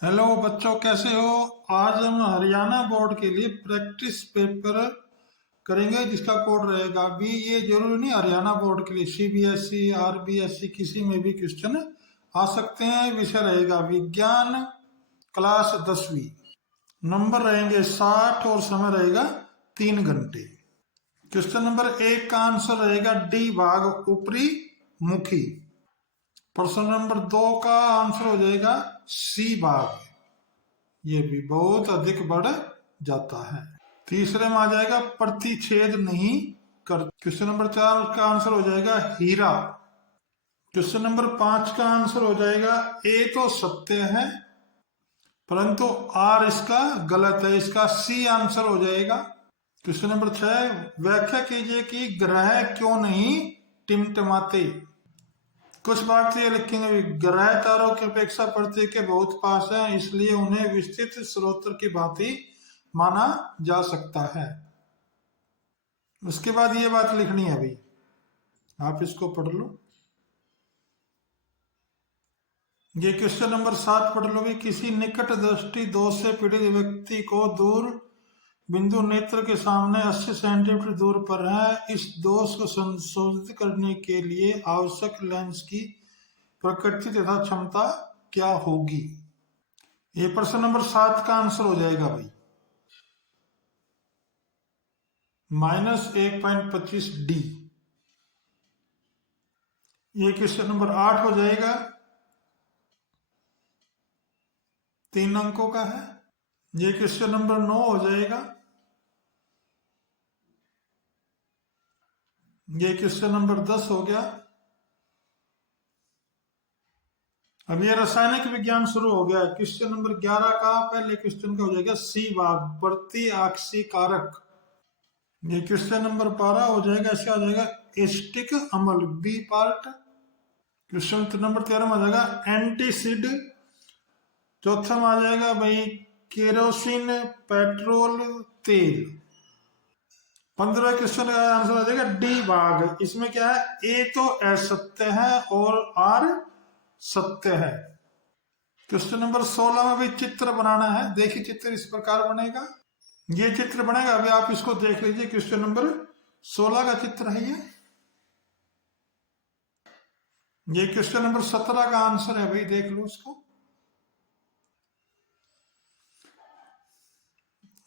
Hello बच्चों, कैसे हो। आज हम हरियाणा बोर्ड के लिए प्रैक्टिस पेपर करेंगे जिसका कोड रहेगा बी। ये जरूरी नहीं हरियाणा बोर्ड के लिए, सीबीएसई आरबीएसई किसी में भी क्वेश्चन आ सकते हैं। विषय रहेगा विज्ञान, क्लास 10वीं। नंबर रहेंगे 60 और समय रहेगा 3 घंटे। क्वेश्चन नंबर 1 का आंसर रहेगा डी भाग ऊपरी मुखी। प्रश्न नंबर 2 का आंसर हो जाएगा सी भाग, ये भी बहुत अधिक बढ़ जाता है। तीसरे में आ जाएगा प्रतिच्छेद नहीं कर। क्वेश्चन नंबर 4 का आंसर हो जाएगा हीरा। क्वेश्चन नंबर 5 का आंसर हो जाएगा ए तो सत्य है परंतु आर इसका गलत है, इसका सी आंसर हो जाएगा। क्वेश्चन नंबर 6 व्याख्या कीजिए कि ग्रह क्यों नहीं टिमटिमाते। कुछ भारतीय लिखेंगे ग्रह तारों की अपेक्षा पृथ्वी के बहुत पास है, इसलिए उन्हें विस्तृत स्रोत की भांति माना जा सकता है। उसके बाद ये बात लिखनी है अभी, आप इसको पढ़ लो। ये क्वेश्चन नंबर 7 पढ़ लो भी। किसी निकट दृष्टि दोष से पीड़ित व्यक्ति को दूर बिंदु नेत्र के सामने 80 सेंटीमीटर दूर पर है। इस दोष को संशोधित करने के लिए आवश्यक लेंस की प्रकृति तथा क्षमता क्या होगी। ये प्रश्न नंबर 7 का आंसर हो जाएगा भाई -1.25 डी। ये क्वेश्चन नंबर 8 हो जाएगा, 3 अंकों का है। ये क्वेश्चन नंबर 9 हो जाएगा। ये क्वेश्चन नंबर 10 हो गया। अब ये रासायनिक विज्ञान शुरू हो गया। क्वेश्चन नंबर 11 का पहले क्वेश्चन का हो जाएगा सी भाग प्रति आक्सी कारक। ये क्वेश्चन नंबर 12 हो जाएगा, इसका हो जाएगा एस्टिक अम्ल बी पार्ट। क्वेश्चन नंबर 13 में आ जाएगा एंटीसिड। चौथा में आ जाएगा भाई केरोसिन पेट्रोल तेल। 15वें क्वेश्चन का आंसर आ जाएगा डी भाग। इसमें क्या है, ए तो असत्य है और आर सत्य है। क्वेश्चन नंबर 16 में भी चित्र बनाना है। देखिए चित्र इस प्रकार बनेगा, ये चित्र बनेगा। अभी आप इसको देख लीजिए। क्वेश्चन नंबर 16 का चित्र है ये क्वेश्चन नंबर 17 का आंसर है भाई, देख लो उसको।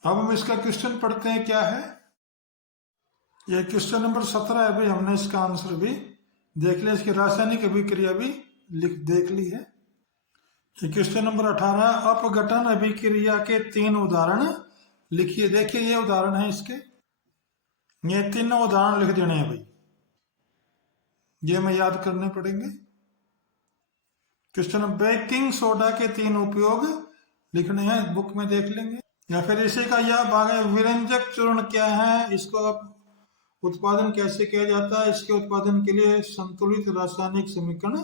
अब हम इसका क्वेश्चन पढ़ते हैं क्या है। ये क्वेश्चन नंबर 17 है भाई, हमने इसका आंसर भी देख लिया, इसकी रासायनिक अभिक्रिया भी देख ली है। क्वेश्चन नंबर 18 अपघटन अभिक्रिया के 3 उदाहरण लिखिए। देखिए ये उदाहरण है इसके, ये तीनों उदाहरण लिख देने हैं भाई, ये हमें याद करने पड़ेंगे। क्वेश्चन बेकिंग सोडा के 3 उपयोग लिखने हैं, बुक में देख लेंगे। या फिर इसी का यह भाग है विरंजक चूर्ण क्या है, इसको आप उत्पादन कैसे किया जाता है, इसके उत्पादन के लिए संतुलित रासायनिक समीकरण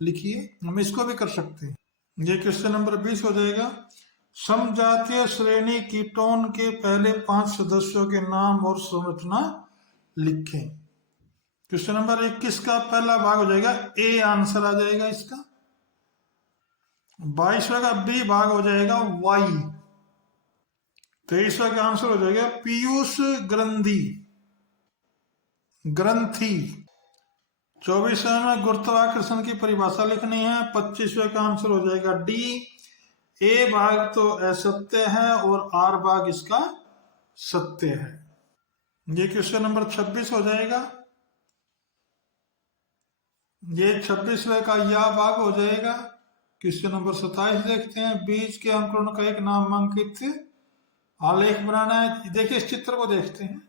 लिखिए। हम इसको भी कर सकते हैं। ये क्वेश्चन नंबर 20 हो जाएगा। समजातीय श्रेणी कीटोन के पहले 5 सदस्यों के नाम और संरचना लिखें। क्वेश्चन नंबर 21 का पहला भाग हो जाएगा ए आंसर आ जाएगा इसका। 22वें का बी भाग हो जाएगा वाई। 23वें का आंसर हो जाएगा पीयूष ग्रंथि। 24वें में गुरुत्वाकर्षण की परिभाषा लिखनी है। 25वें का आंसर हो जाएगा डी। ए भाग तो असत्य है और आर भाग इसका सत्य है। ये क्वेश्चन नंबर 26 हो जाएगा। ये 26वें का यह भाग हो जाएगा। क्वेश्चन नंबर 27 देखते हैं। बीज के अंकुरण का एक नामांकित आलेख बनाना है। देखिए इस चित्र को देखते हैं,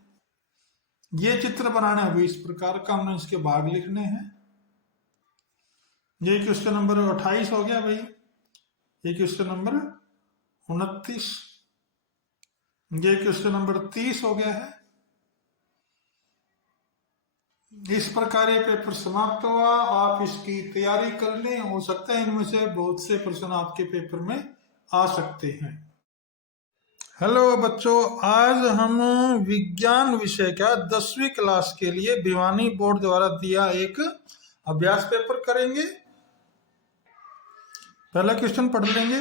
ये चित्र बनाना है अभी इस प्रकार का, हमने इसके भाग लिखने हैं। ये क्वेश्चन नंबर 28 हो गया भाई। ये क्वेश्चन नंबर 29। ये क्वेश्चन नंबर 30 हो गया है। इस प्रकार ये पेपर समाप्त हुआ। आप इसकी तैयारी कर लें, हो सकता है इनमें से बहुत से प्रश्न आपके पेपर में आ सकते हैं। हेलो बच्चों, आज हम विज्ञान विषय का 10वीं क्लास के लिए भिवानी बोर्ड द्वारा दिया एक अभ्यास पेपर करेंगे। पहला क्वेश्चन पढ़ लेंगे।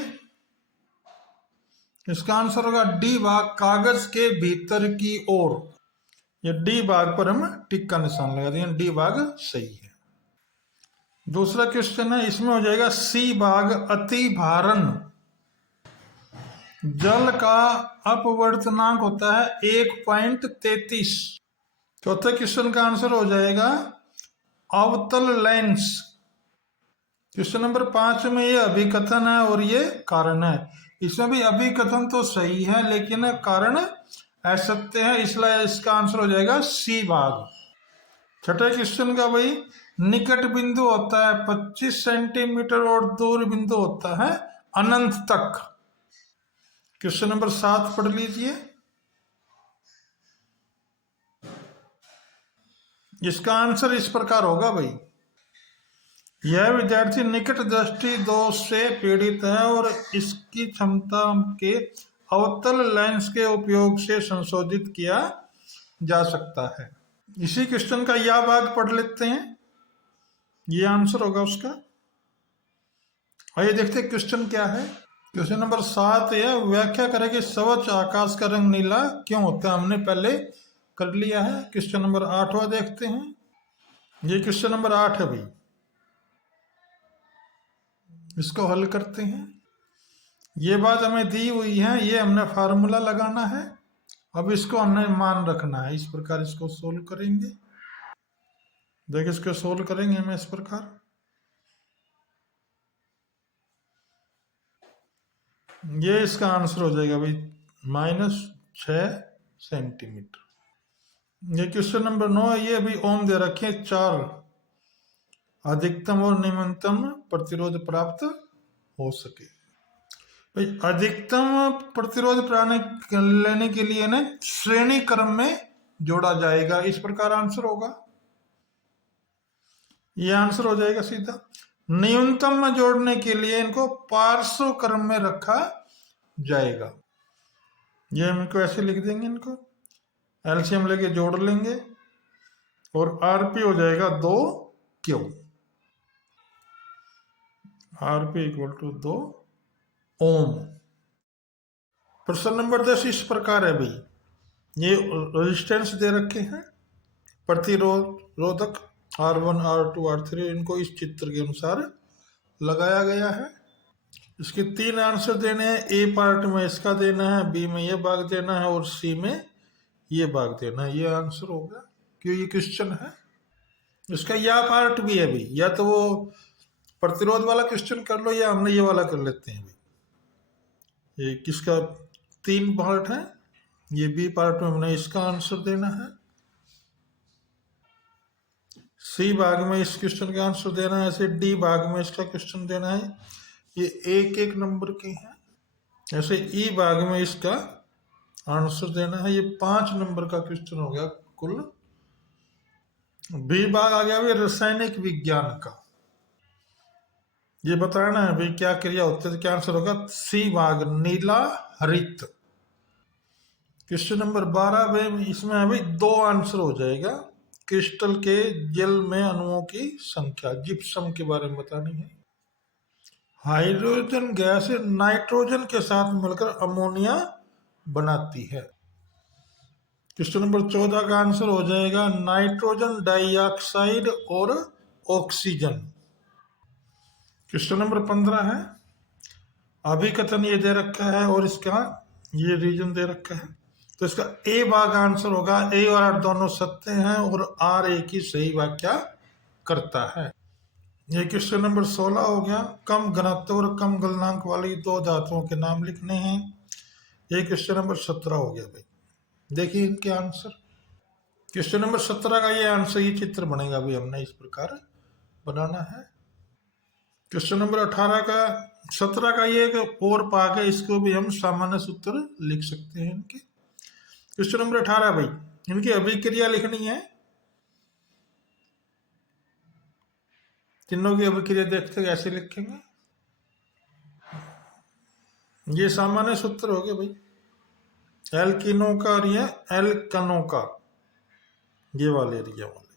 इसका आंसर होगा डी भाग, कागज के भीतर की ओर। ये डी भाग पर हम टिक का निशान लगा देंगे, डी भाग सही है। दूसरा क्वेश्चन है, इसमें हो जाएगा सी भाग, अति भारण। जल का अपवर्तनांक होता है 1.33। चौथे क्वेश्चन का आंसर हो जाएगा अवतल लेंस। क्वेश्चन नंबर 5 में ये अभिकथन है और ये कारण है। इसमें भी अभिकथन तो सही है लेकिन कारण असत्य है, इसलिए इसका आंसर हो जाएगा सी भाग। छठे क्वेश्चन का भाई, निकट बिंदु होता है 25 सेंटीमीटर और दूर बिंदु होता है अनंत तक। क्वेश्चन नंबर 7 पढ़ लीजिए। इसका आंसर इस प्रकार होगा भाई, यह विद्यार्थी निकट दृष्टि दोष से पीड़ित है और इसकी क्षमता के अवतल लेंस के उपयोग से संशोधित किया जा सकता है। इसी क्वेश्चन का यह भाग पढ़ लेते हैं, ये आंसर होगा उसका। आइए देखते हैं क्वेश्चन क्या है। क्वेश्चन नंबर 7 है, व्याख्या करें कि स्वच्छ आकाश का रंग नीला क्यों होता है। हमने पहले कर लिया है। क्वेश्चन नंबर 8वां देखते हैं। ये क्वेश्चन नंबर 8 है भाई, इसको हल करते हैं। ये बात हमें दी हुई है, ये हमने फार्मूला लगाना है। अब इसको हमने मान रखना है, इस प्रकार इसको सोल्व करेंगे। देखिए इसको सोल्व करेंगे हम इस प्रकार। ये इसका आंसर हो जाएगा भाई -6 सेंटीमीटर। ये क्वेश्चन नंबर 9 है, ये अभी ओम दे रखे 4 अधिकतम और न्यूनतम प्रतिरोध प्राप्त हो सके। भाई अधिकतम प्रतिरोध लेने के लिए ना श्रेणी क्रम में जोड़ा जाएगा, इस प्रकार आंसर होगा। ये आंसर हो जाएगा सीधा। न्यूनतम में जोड़ने के लिए इनको पार्श्व क्रम में रखा जाएगा। ये हम इनको ऐसे लिख देंगे, इनको एलसीएम लेके जोड़ लेंगे और आरपी हो जाएगा 2Q। आरपी इक्वल टू 2 ओम। प्रश्न नंबर 10 इस प्रकार है भाई, ये रेजिस्टेंस दे रखे हैं, प्रतिरोधक R1 R2 R3, इनको इस चित्र के अनुसार लगाया गया है। इसके 3 आंसर देने हैं। ए पार्ट में इसका देना है, बी में ये भाग देना है और सी में ये भाग देना है। ये आंसर होगा क्यों, ये क्वेश्चन है। इसका या पार्ट भी है भाई, या तो वो प्रतिरोध वाला क्वेश्चन कर लो या हमने ये वाला कर लेते हैं भाई। ये किसका 3 पार्ट है, ये बी पार्ट में हमने इसका आंसर देना है। सी भाग में इस क्वेश्चन का आंसर देना है, ऐसे डी भाग में इसका क्वेश्चन देना है। ये 1-1 नंबर के हैं। ऐसे ई भाग में इसका आंसर देना है। ये 5 नंबर का क्वेश्चन हो गया कुल। बी भाग आ गया भाई रासायनिक विज्ञान का, ये बताना है भाई क्या क्रिया होती है, तो क्या आंसर होगा सी भाग नीला हरित। क्वेश्चन नंबर 12 में इसमें है भाई 2 आंसर हो जाएगा। क्रिस्टल के जल में अणुओं की संख्या, जिप्सम के बारे में बतानी है। हाइड्रोजन गैस नाइट्रोजन के साथ मिलकर अमोनिया बनाती है। क्वेश्चन नंबर 14 का आंसर हो जाएगा नाइट्रोजन डाइऑक्साइड और ऑक्सीजन। क्वेश्चन नंबर 15 है, अभिकथन ये दे रखा है और इसका ये रीजन दे रखा है, तो इसका ए भाग आंसर होगा। ए और आर दोनों सत्य हैं और आर ए की सही व्याख्या करता है। ये क्वेश्चन नंबर 16 हो गया, कम घनत्व और कम गलनांक वाली 2 धातुओं के नाम लिखने हैं। ये क्वेश्चन नंबर 17 हो गया भाई। देखिए इनके आंसर। क्वेश्चन नंबर 17 का ये आंसर, ये चित्र बनेगा भाई, हमने इस प्रकार बनाना है। क्वेश्चन नंबर 18 का 17 का ये एक और पाक है, इसको भी हम सामान्य सूत्र लिख सकते हैं इनके। क्वेश्चन नंबर 18 भाई, इनकी अभिक्रिया लिखनी है। तीनों की अभिक्रिया देखते हैं कैसे लिखेंगे। ये सामान्य सूत्र हो गया भाई, एल्किनो का और ये एल्कनो का, ये वाले एरिया वाले।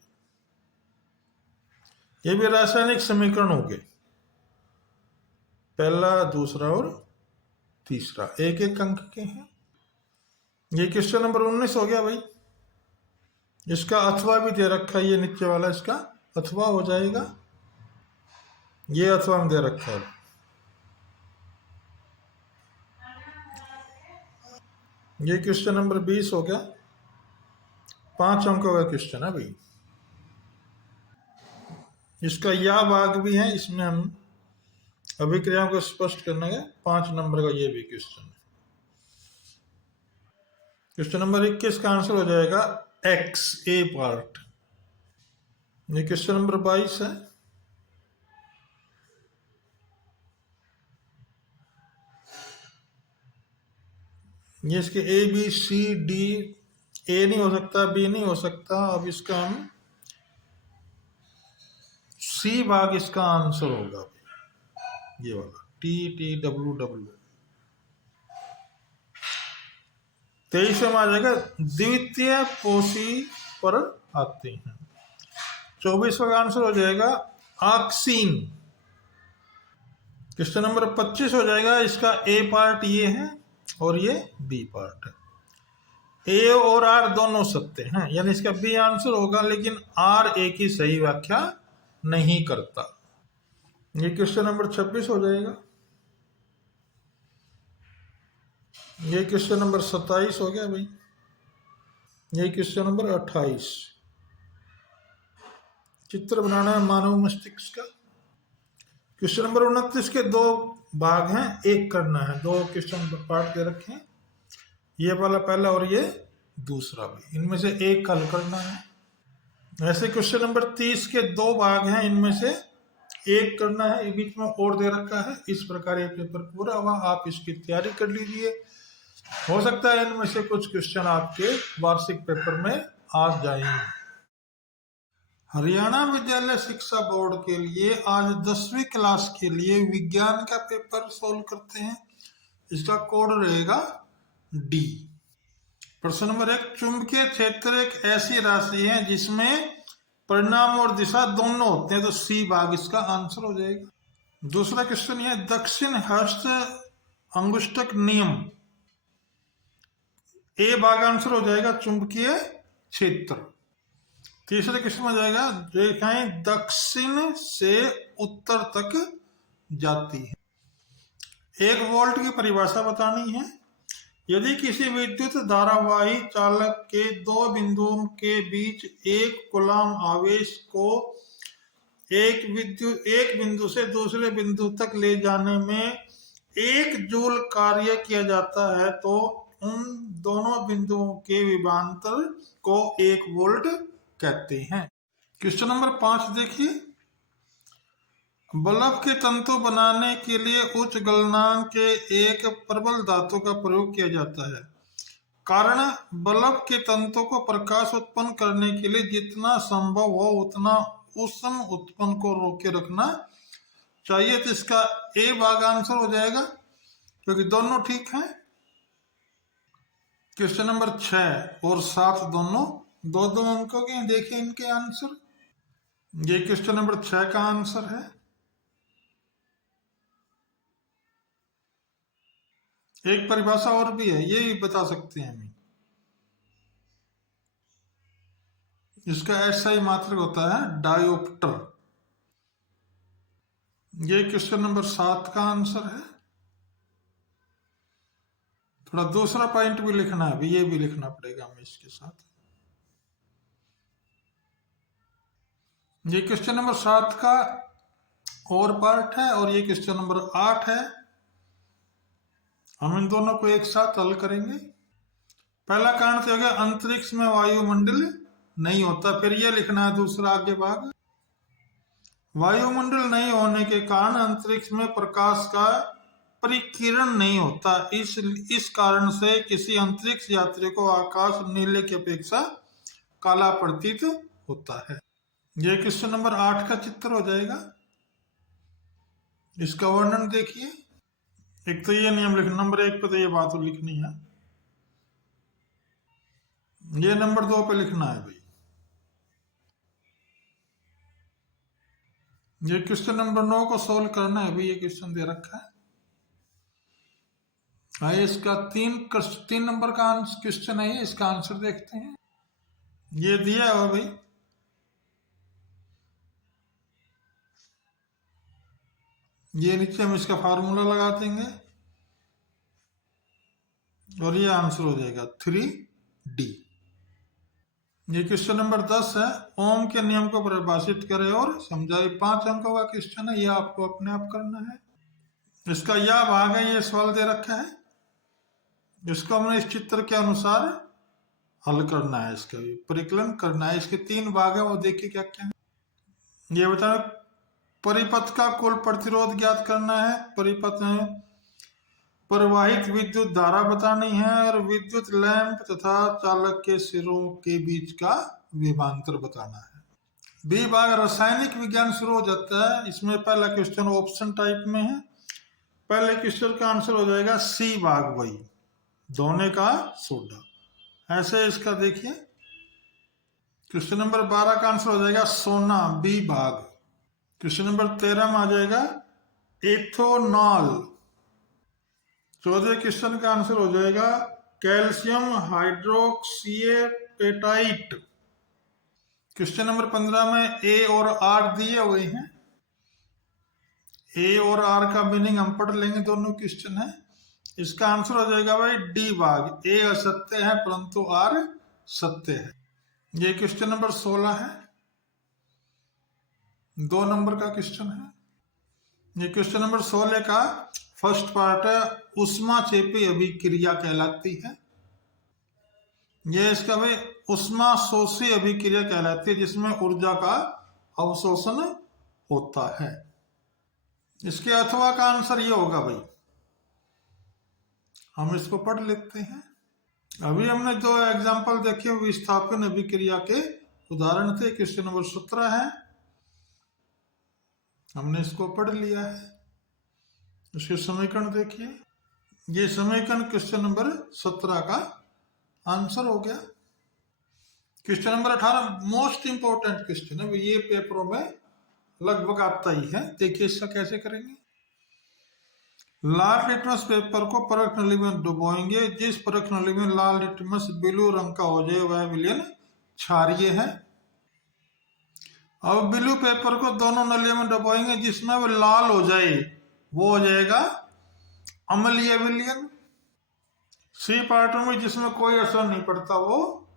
ये भी रासायनिक समीकरण हो गए, पहला दूसरा और तीसरा, एक एक अंक के हैं। ये क्वेश्चन नंबर 19 हो गया भाई। इसका अथवा भी दे रखा है, ये नीचे वाला इसका अथवा हो जाएगा, ये अथवा में दे रखा है। ये क्वेश्चन नंबर 20 हो गया, 5 अंकों का क्वेश्चन है भाई। इसका या भाग भी है, इसमें हम अभिक्रियाओं को स्पष्ट करने का 5 नंबर का ये भी क्वेश्चन है। क्वेश्चन नंबर 21 का आंसर हो जाएगा एक्स, ए पार्ट। ये क्वेश्चन नंबर 22 है। ये इसके ए बी सी डी, ए नहीं हो सकता, बी नहीं हो सकता, अब इसका हम सी भाग इसका आंसर होगा, ये वाला टी टी डब्ल्यू डब्ल्यू। 23 में आ जाएगा द्वितीय कोशी पर आते हैं। 24 का आंसर हो जाएगा ऑक्सीन। क्वेश्चन नंबर 25 हो जाएगा, इसका ए पार्ट ये है और ये बी पार्ट है। ए और आर दोनों सत्य हैं, यानी इसका बी आंसर होगा, लेकिन आर ए की सही व्याख्या नहीं करता। ये क्वेश्चन नंबर 26 हो जाएगा। ये क्वेश्चन नंबर 27 हो गया भाई। ये क्वेश्चन नंबर 28, चित्र बनाना है मानव मस्तिष्क का। क्वेश्चन नंबर 29 के 2 भाग हैं, एक करना है। 2 क्वेश्चन पार्ट दे रखे हैं, ये वाला पहला और ये दूसरा भी, इनमें से एक हल करना है। ऐसे क्वेश्चन नंबर 30 के 2 भाग हैं, इनमें से एक करना है, ये बीच में और दे रखा है। इस प्रकार ये पेपर पूरा हुआ, आप इसकी तैयारी कर लीजिए। हो सकता है इनमें से कुछ क्वेश्चन आपके वार्षिक पेपर में आ जाएंगे। हरियाणा विद्यालय शिक्षा बोर्ड के लिए आज 10वीं क्लास के लिए विज्ञान का पेपर सोल्व करते हैं। इसका कोड रहेगा डी। प्रश्न नंबर 1, चुंबकीय क्षेत्र एक ऐसी राशि है जिसमें परिणाम और दिशा दोनों होते हैं, तो सी भाग इसका आंसर हो जाएगा। दूसरा क्वेश्चन है, दक्षिण हस्त अंगुष्ठक नियम, ए भाग आंसर हो जाएगा चुंबकीय क्षेत्र। तीसरे क्वेश्चन में जाएगा, रेखाएं दक्षिण से उत्तर तक जाती है। 1 वोल्ट की परिभाषा बतानी है। यदि किसी विद्युत धारावाही चालक के 2 बिंदुओं के बीच एक कूलम आवेश को एक बिंदु से दूसरे बिंदु तक ले जाने में 1 जूल कार्य किया जाता है, तो उन दोनों बिंदुओं के विभवांतर को 1 वोल्ट कहते हैं। क्वेश्चन नंबर 5 देखिए, बल्ब के तंतु बनाने के लिए उच्च गलनांक के एक प्रबल धातु का प्रयोग किया जाता है। कारण, बल्ब के तंतु को प्रकाश उत्पन्न करने के लिए जितना संभव हो उतना उष्ण उत्पन्न को रोके रखना चाहिए, तो इसका ए भाग आंसर हो जाएगा, क्योंकि दोनों ठीक हैं। क्वेश्चन नंबर 6 और 7 दोनों 2-2 अंकों के, देखिए इनके आंसर। ये क्वेश्चन नंबर 6 का आंसर है। एक परिभाषा और भी है, ये भी बता सकते हैं हम। इसका एसआई मात्रक होता है डायोप्टर। ये क्वेश्चन नंबर 7 का आंसर है। थोड़ा दूसरा पॉइंट भी लिखना है अभी, ये भी लिखना पड़ेगा हमें इसके साथ। ये क्वेश्चन नंबर 7 का और पार्ट है, और ये क्वेश्चन नंबर 8 है। हम इन दोनों को एक साथ हल करेंगे। पहला कारण तो हो गया, अंतरिक्ष में वायुमंडल नहीं होता, फिर ये लिखना है दूसरा आगे भाग। वायुमंडल नहीं होने के कारण अंतरिक्ष में प्रकाश का परिकिरण नहीं होता, इस कारण से किसी अंतरिक्ष यात्री को आकाश नीले की अपेक्षा काला प्रतीत होता है। यह क्वेश्चन नंबर 8 का चित्र हो जाएगा। इसका वर्णन देखिए। एक तो ये नियम लिखना, नंबर 1 पे तो ये बात लिखनी है, ये नंबर 2 पे लिखना है भाई। ये क्वेश्चन नंबर 9 को सोल्व करना है अभी, ये क्वेश्चन दे रखा है। आइए इसका 3 नंबर का क्वेश्चन है, इसका आंसर देखते हैं। ये दिया हो भाई, ये नीचे हम इसका फार्मूला लगा देंगे और ये आंसर हो जाएगा 3D। ये क्वेश्चन नंबर 10 है, ओम के नियम को परिभाषित करें और समझाइए। 5 अंकों का क्वेश्चन है, ये आपको अपने आप करना है। इसका यह भाग है, ये सवाल दे रखा है, इसको हमने इस चित्र के अनुसार हल करना है, इसका भी परिकलन करना है। इसके 3 भाग है, वो देखिए क्या क्या है। ये बताना, परिपथ का कुल प्रतिरोध ज्ञात करना है, परिपथ में प्रवाहित विद्युत धारा बतानी है और विद्युत लैंप तथा चालक के सिरों के बीच का विभवांतर बताना है। बी भाग रासायनिक विज्ञान शुरू हो जाता है। इसमें पहला क्वेश्चन ऑप्शन टाइप में है। पहले क्वेश्चन का आंसर हो जाएगा सी भाग, वही धोने का सोडा। ऐसे इसका देखिए। क्वेश्चन नंबर 12 का आंसर हो जाएगा सोना, बी भाग। क्वेश्चन नंबर 13 में आ जाएगा एथोनॉल। 14 क्वेश्चन का आंसर हो जाएगा कैल्शियम हाइड्रोक्सीएपेटाइट। क्वेश्चन नंबर 15 में ए और आर दिए हुए हैं। ए और आर का मीनिंग हम पढ़ लेंगे, दोनों क्वेश्चन है। इसका आंसर हो जाएगा भाई डी भाग, ए असत्य है परंतु आर सत्य है। ये क्वेश्चन नंबर 16 है, 2 नंबर का क्वेश्चन है। ये क्वेश्चन नंबर 16 का फर्स्ट पार्ट है, ऊष्माक्षेपी अभिक्रिया कहलाती है। ये इसका भाई ऊष्मा शोषी अभिक्रिया कहलाती है, जिसमें ऊर्जा का अवशोषण होता है। इसके अथवा का आंसर ये होगा भाई, हम इसको पढ़ लेते हैं। अभी हमने 2 एग्जाम्पल देखे विस्थापन अभिक्रिया के उदाहरण थे। क्वेश्चन नंबर 17 है, हमने इसको पढ़ लिया है। इसके समीकरण देखिए, ये समीकरण क्वेश्चन नंबर 17 का आंसर हो गया। Question number 18 most important question है, ये पेपरों में लगभग आता ही है। देखिए इसका कैसे करेंगे। लाल लिटमस पेपर को परख नली में डुबोएंगे। जिस परख नली में लाल लिटमस ब्लू रंग का हो जाए वह विलयन क्षारीय है। अब ब्लू पेपर को दोनों नलियों में डुबोएंगे, जिसमें वो लाल हो जाए वो हो जाएगा अम्लीय विलयन। सी पार्ट में जिसमें कोई असर नहीं पड़ता वो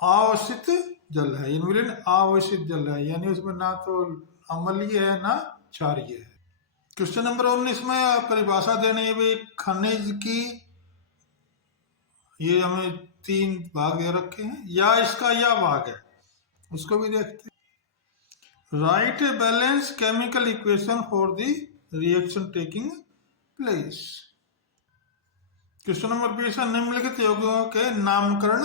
आवेशित जल है, विलयन आवेशित जल है, यानी उसमें ना तो अम्लीय है ना क्षारीय है। क्वेश्चन नंबर 19 में परिभाषा देनी है भाई खनिज की। ये हमें 3 भाग दे रखे हैं, या इसका यह भाग है, उसको भी देखते हैं। Right balance chemical equation for the reaction taking place. Question number 20 है, निम्नलिखित यौगिकों के नामकरण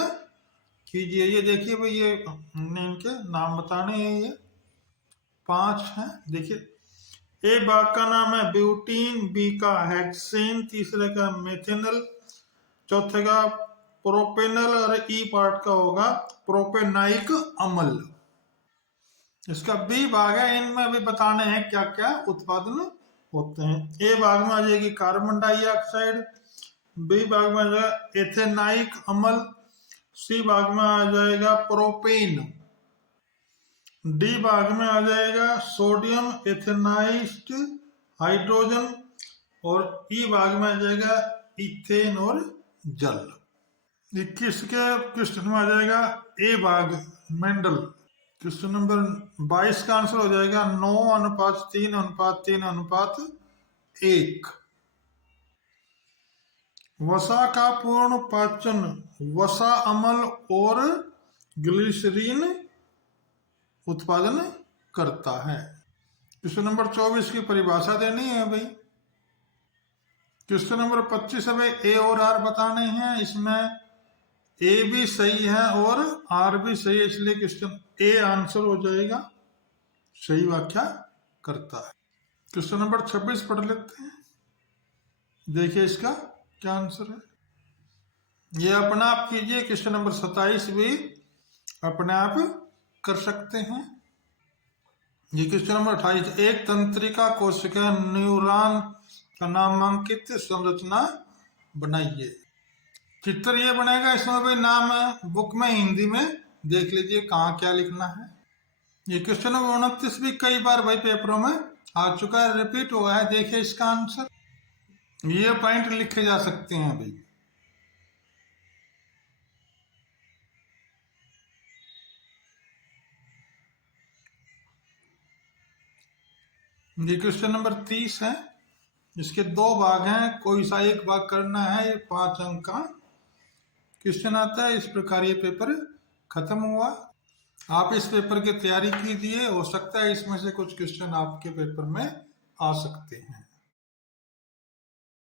कीजिए। ये देखिए भाई, ये हमने इनके नाम बताने हैं, ये 5 हैं। देखिए, ए भाग का नाम है ब्यूटीन, बी का हेक्सेन, तीसरे का मेथेनल, चौथे का प्रोपेनल और ई पार्ट का होगा प्रोपेनाइक अम्ल। इसका बी भाग है, इनमें भी बताने हैं क्या क्या उत्पादन होते हैं। ए भाग में आ जाएगी कार्बन डाइऑक्साइड, बी भाग में आ जाएगा एथेनाइक अम्ल, सी भाग में आ जाएगा प्रोपेन, डी भाग में आ जाएगा सोडियम एथेनाइज्ड हाइड्रोजन और ई भाग में आ जाएगा इथेन और जल। 21 के क्वेश्चन में आ जाएगा ए भाग मेंडल। क्वेश्चन नंबर 22 का आंसर हो जाएगा 9:3:3:1। वसा का पूर्ण पाचन वसा अम्ल और ग्लिसरीन उत्पादन करता है। क्वेश्चन नंबर 24 की परिभाषा देनी है भाई। क्वेश्चन नंबर 25 है भाई ए और आर बताने हैं। इसमें ए भी सही है और आर भी सही है, इसलिए क्वेश्चन ए आंसर हो जाएगा, सही व्याख्या करता है। क्वेश्चन नंबर 26 पढ़ लेते हैं। देखिए इसका क्या आंसर है, ये अपना आप कीजिए। क्वेश्चन नंबर 27 भी अपने आप कर सकते हैं। ये क्वेश्चन नंबर 28, एक तंत्रिका कोशिका न्यूरॉन का नामांकित संरचना बनाइए। चित्र ये बनेगा, इसमें भाई नाम बुक में हिंदी में देख लीजिए कहाँ क्या लिखना है। ये क्वेश्चन नंबर 29 भी कई बार भाई पेपरों में आ चुका है, रिपीट हुआ है। देखिए इसका आंसर, ये पॉइंट लिखे जा सकते हैं भाई। ये क्वेश्चन नंबर 30 है, इसके दो भाग हैं, कोई सा एक भाग करना है। ये 5 अंक का क्वेश्चन आता है। इस प्रकार ये पेपर खत्म हुआ। आप इस पेपर की तैयारी कीजिए, हो सकता है इसमें से कुछ क्वेश्चन आपके पेपर में आ सकते हैं।